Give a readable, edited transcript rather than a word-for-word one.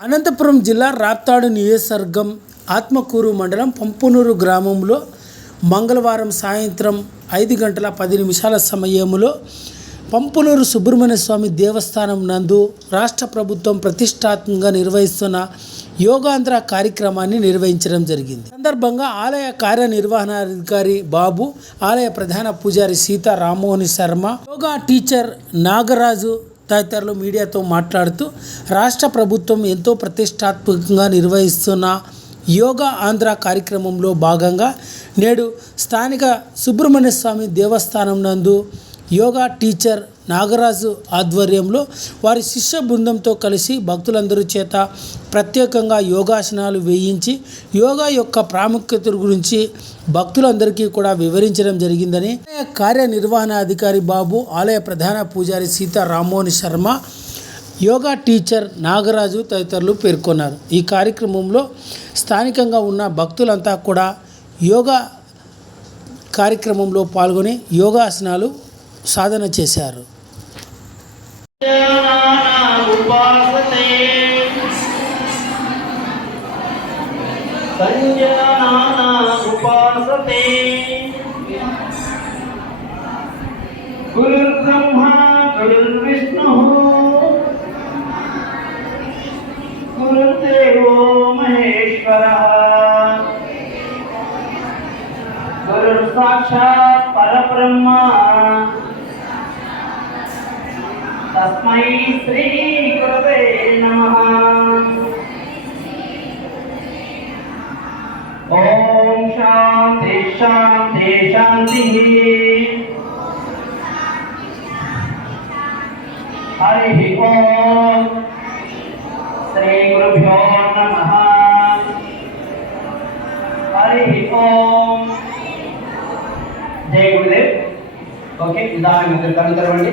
అనంతపురం జిల్లా రాప్తాడు నియోజకవర్గం ఆత్మకూరు మండలం పంపునూరు గ్రామంలో మంగళవారం సాయంత్రం 5:10 సమయంలో పంపునూరు సుబ్రహ్మణ్య స్వామి దేవస్థానం నందు రాష్ట్ర ప్రభుత్వం ప్రతిష్టాత్మకంగా నిర్వహిస్తున్న యోగాంధ్ర కార్యక్రమాన్ని నిర్వహించడం జరిగింది. సందర్భంగా ఆలయ కార్యనిర్వహణాధికారి బాబు, ఆలయ ప్రధాన పూజారి సీతా రామ్మోహన్ శర్మ, యోగా టీచర్ నాగరాజు తదితరులు మీడియాతో మాట్లాడుతూ రాష్ట్ర ప్రభుత్వం ఎంతో ప్రతిష్టాత్మకంగా నిర్వహిస్తున్న యోగా ఆంధ్ర కార్యక్రమంలో భాగంగా నేడు స్థానిక సుబ్రహ్మణ్య స్వామి దేవస్థానం నందు యోగా టీచర్ నాగరాజు ఆధ్వర్యంలో వారి శిష్య బృందంతో కలిసి భక్తులందరి చేత ప్రత్యేకంగా యోగాసనాలు వేయించి యోగా యొక్క ప్రాముఖ్యత గురించి భక్తులందరికీ కూడా వివరించడం జరిగిందని ఆలయ కార్యనిర్వహణాధికారి బాబు, ఆలయ ప్రధాన పూజారి సీతా రామ్మోహన్ శర్మ, యోగా టీచర్ నాగరాజు తదితరులు పేర్కొన్నారు. ఈ కార్యక్రమంలో స్థానికంగా ఉన్న భక్తులంతా కూడా యోగా కార్యక్రమంలో పాల్గొని యోగాసనాలు సాధన చేశారు. గురుర్బ్రహ్మా గురుర్విష్ణు గురుర్దేవో మహేశ్వరః గురుర్ సాక్షాత్ పరబ్రహ్మ తస్మై శ్రీ గురవే నమః. ఓం శాంతి శాంతి శాంతి. హరి ఓం శ్రీ గురుభ్యో నమః. హరి ఓం. జై గురుదేవ్. ఓకే, నిదానం కళ్ళు తెరవండి.